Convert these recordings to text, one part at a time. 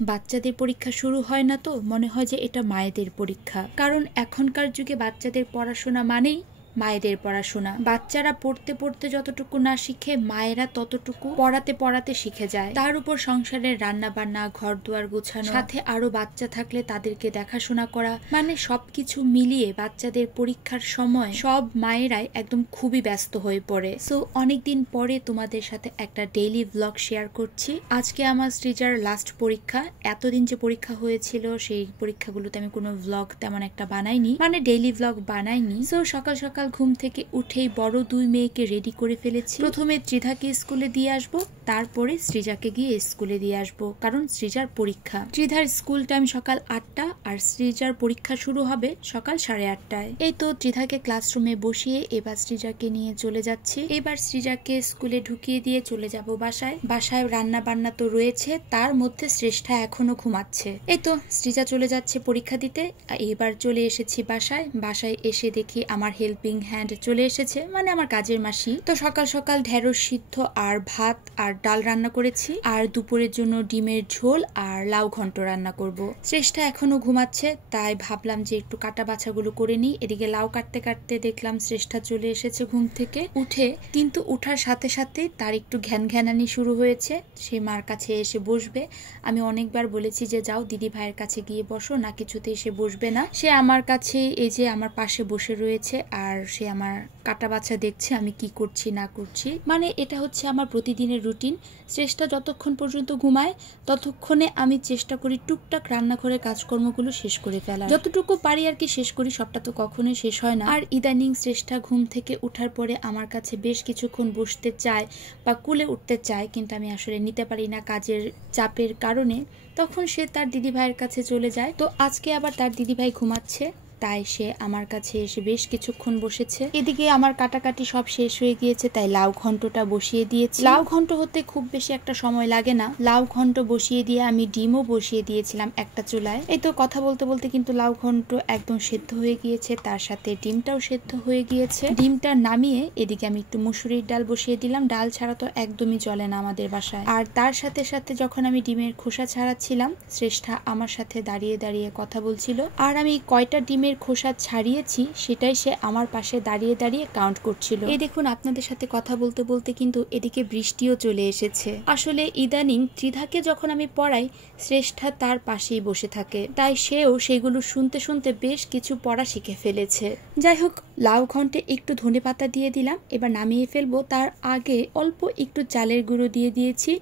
বাচ্চাদের পরীক্ষা শুরু হয় না তো মনে হয় যে এটা মায়েদের পরীক্ষা, কারণ এখনকার যুগে বাচ্চাদের পড়াশোনা মানেই মায়েদের পড়াশোনা। বাচ্চারা পড়তে পড়তে যতটুকু না শিখে, মায়েরা ততটুকু পড়াতে পড়াতে শিখে যায়। তার উপর সংসারের রান্না বান্না, ঘর দুয়ার গোছানো, সাথে আরো বাচ্চা থাকলে তাদেরকে দেখাশোনা করা, মানে সবকিছু মিলিয়ে বাচ্চাদের পরীক্ষার সময় সব মায়েরাই একদম খুবই ব্যস্ত হয়ে পড়ে। সো অনেকদিন পরে তোমাদের সাথে একটা ডেইলি ব্লগ শেয়ার করছি। আজকে আমার সৃজার লাস্ট পরীক্ষা। এতদিন যে পরীক্ষা হয়েছিল সেই পরীক্ষাগুলোতে আমি কোনো ব্লগ তেমন একটা বানাইনি, মানে ডেইলি ব্লগ বানাইনি। সো সকাল সকাল ঘুম থেকে উঠেই বড় দুই মেয়েকে রেডি করে ফেলেছি। প্রথমে ত্রিধাকে স্কুলে দিয়ে আসবো, তারপরে সৃজাকে গিয়ে স্কুলে দিয়ে আসবো, কারণ সৃজার পরীক্ষা। ত্রিধার স্কুল টাইম সকাল 8টা আর সৃজার পরীক্ষা শুরু হবে সকাল 8:30টায়। এই তো ত্রিধাকে ক্লাসরুমে বসিয়ে এবার সৃজাকে নিয়ে চলে যাচ্ছি। এবার সৃজাকে স্কুলে ঢুকিয়ে দিয়ে চলে যাব বাসায়। বাসায় রান্না বান্না তো রয়েছে, তার মধ্যে শ্রেষ্ঠা এখনো ঘুমাচ্ছে। এই তো সৃজা চলে যাচ্ছে পরীক্ষা দিতে। এবার চলে এসেছি বাসায়। বাসায় এসে দেখি আমার হেল্পিং হ্যান্ড চলে এসেছে, মানে আমার কাজের মাসি। তো সকাল সকাল ঢেঁড়স সিদ্ধ আর ভাত আর ডাল রান্না করেছি, আর দুপুরের জন্য ডিমের ঝোল আর লাউ ঘন্ট রান্না করব। শ্রেষ্ঠা এখনো ঘুমাচ্ছে, তাই ভাবলাম যে একটু কাটা বাছাগুলো করে নিই। এদিকে লাউ কাটতে কাটতে দেখলাম শ্রেষ্ঠা চলে এসেছে ঘুম থেকে উঠে, কিন্তু উঠার সাথে সাথে তার একটু ঘ্যান ঘ্যানানি শুরু হয়েছে। সে মার কাছে এসে বসবে। আমি অনেকবার বলেছি যে যাও দিদি ভাইয়ের কাছে গিয়ে বসো, না কিছুতেই সে বসবে না। সে আমার কাছে এই যে আমার পাশে বসে রয়েছে, আর সে আমার কাটা বাছা দেখছে আমি কি করছি না করছি। মানে এটা হচ্ছে আমার প্রতিদিনের রুটিন। চেষ্টা যতক্ষণ পর্যন্ত ঘুমায় ততক্ষণে আমি চেষ্টা করি টুকটাক রান্নাঘরের কাজকর্মগুলো শেষ করে ফেলা, যতটুকু পারি আর কি শেষ করি। সবটা তো কখনোই শেষ হয় না। আর ইদানিং চেষ্টা ঘুম থেকে উঠার পরে আমার কাছে বেশ কিছুক্ষণ বসতে চায় বা কুলে উঠতে চায়, কিন্তু আমি আসলে নিতে পারি না কাজের চাপের কারণে। তখন সে তার দিদি ভাইয়ের কাছে চলে যায়। তো আজকে আবার তার দিদি ভাই ঘুমাচ্ছে, তাই সে আমার কাছে এসে বেশ কিছুক্ষণ বসেছে। এদিকে আমার কাটাকাটি সব শেষ হয়ে গিয়েছে, তাই লাউ ঘন্টটা বসিয়ে দিয়েছি। লাউ ঘন্ট হতে খুব বেশি একটা সময় লাগে না। লাউ ঘন্ট বসিয়ে দিয়ে আমি ডিমও বসিয়ে দিয়েছিলাম একটা চুলায়। এই তো কথা বলতে বলতে কিন্তু লাউ ঘন্ট একদম সেদ্ধ হয়ে গিয়েছে, তার সাথে ডিমটাও সেদ্ধ হয়ে গিয়েছে। ডিমটা নামিয়ে এদিকে আমি একটু মুসুরির ডাল বসিয়ে দিলাম। ডাল ছাড়া তো একদমই চলে না আমাদের বাসায়। আর তার সাথে সাথে যখন আমি ডিমের খোসা ছাড়াচ্ছিলাম, শ্রেষ্ঠা আমার সাথে দাঁড়িয়ে দাঁড়িয়ে কথা বলছিল, আর আমি কয়টা ডিমের খোসা ছাড়িয়েছি সেটাই সে আমার পাশে দাঁড়িয়ে দাঁড়িয়ে কাউন্ট করছিল। এই দেখুন, আপনাদের সাথে কথা বলতে বলতে কিন্তু এদিকে বৃষ্টিও চলে এসেছে। আসলে ইদানিং ত্রিধাকে যখন আমি পড়াই, শ্রেষ্ঠা তার পাশেই বসে থাকে, তাই সেও সেগুলো শুনতে শুনতে বেশ কিছু পড়া শিখে ফেলেছে। যাই হোক, লাউ ঘন্টে একটু ধনেপাতা দিয়ে দিলাম। এবার নামিয়ে ফেলবো। তার আগে অল্প একটু চালের গুঁড়ো দিয়ে দিয়েছি,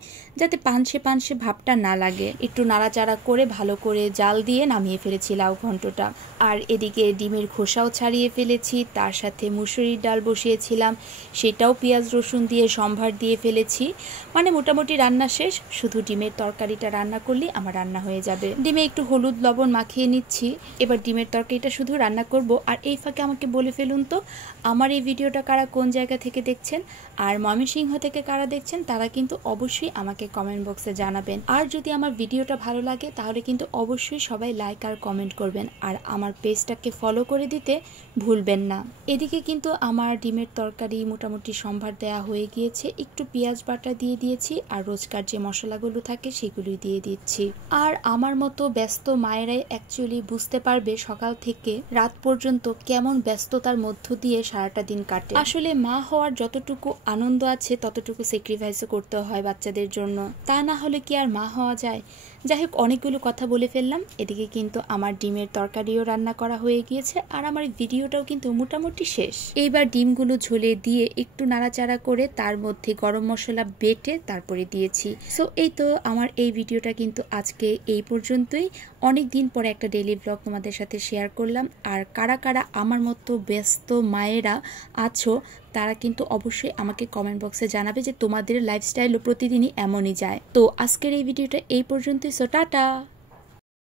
যাতে পানসে পানসে ভাবটা না লাগে। একটু নাড়াচাড়া করে ভালো করে জাল দিয়ে নামিয়ে ফেলেছি লাউ ঘন্টটা। আর এদিকে ডিমের খোসাও ছাড়িয়ে ফেলেছি, তার সাথে মুসুরির ডাল বসিয়েছিলাম, সেটাও পেঁয়াজ রসুন দিয়ে সম্ভার দিয়ে ফেলেছি। মানে মোটামুটি রান্না শেষ, শুধু ডিমের তরকারিটা রান্না করলে আমার রান্না হয়ে যাবে। ডিমে একটু হলুদ লবণ মাখিয়ে নিচ্ছি। এবার ডিমের তরকারিটা শুধু রান্না করব। আর এই ফাঁকে আমাকে বলে ফেলুন তো, আমার এই ভিডিওটা কারা কোন জায়গা থেকে দেখছেন, আর ময়মনসিংহ থেকে কারা দেখছেন, তারা কিন্তু অবশ্যই আমাকে কমেন্ট বক্সে জানাবেন। আর যদি আমার ভিডিওটা ভালো লাগে তাহলে কিন্তু অবশ্যই সবাই লাইক আর কমেন্ট করবেন, আর আমার পেজটাকে ফলো করে দিতে ভুলবেন না। এদিকে কিন্তু আমার ডিমের তরকারি মোটামুটি সম্ভার দেয়া হয়ে গিয়েছে। একটু পেঁয়াজ বাটা দিয়ে দিয়েছি, আর রোজকার যে মশলাগুলো থাকে সেগুলোই দিয়ে দিচ্ছি। আর আমার মতো ব্যস্ত মায়েরাই অ্যাকচুয়ালি বুঝতে পারবে সকাল থেকে রাত পর্যন্ত কেমন ব্যস্ততার মধ্য দিয়ে সারাটা দিন কাটে। আসলে মা হওয়ার যতটুকু আনন্দ আছে ততটুকু স্যাক্রিফাইসও করতে হয় বাচ্চাদের জন্য, তা না হলে কি আর মা হওয়া যায়। যাই হোক, অনেকগুলো কথা বলে ফেললাম। এদিকে কিন্তু আমার ডিমের তরকারিও রান্না করা হয়ে গিয়েছে, আর আমার ভিডিওটাও কিন্তু মোটামুটি শেষ। এইবার ডিমগুলো ঝোলে দিয়ে একটু নাড়াচাড়া করে তার মধ্যে গরম মশলা বেটে তারপরে দিয়েছি। সো এই তো আমার এই ভিডিওটা কিন্তু আজকে এই পর্যন্তই। অনেক দিন পরে একটা ডেইলি ব্লগ তোমাদের সাথে শেয়ার করলাম। আর কারা কারা আমার মতো ব্যস্ত মায়েরা আছো তারা কিন্তু অবশ্যই আমাকে কমেন্ট বক্সে জানাবে যে তোমাদের লাইফস্টাইলও প্রতিদিনই এমনই যায়। তো আজকের এই ভিডিওটা এই পর্যন্তই। So tata.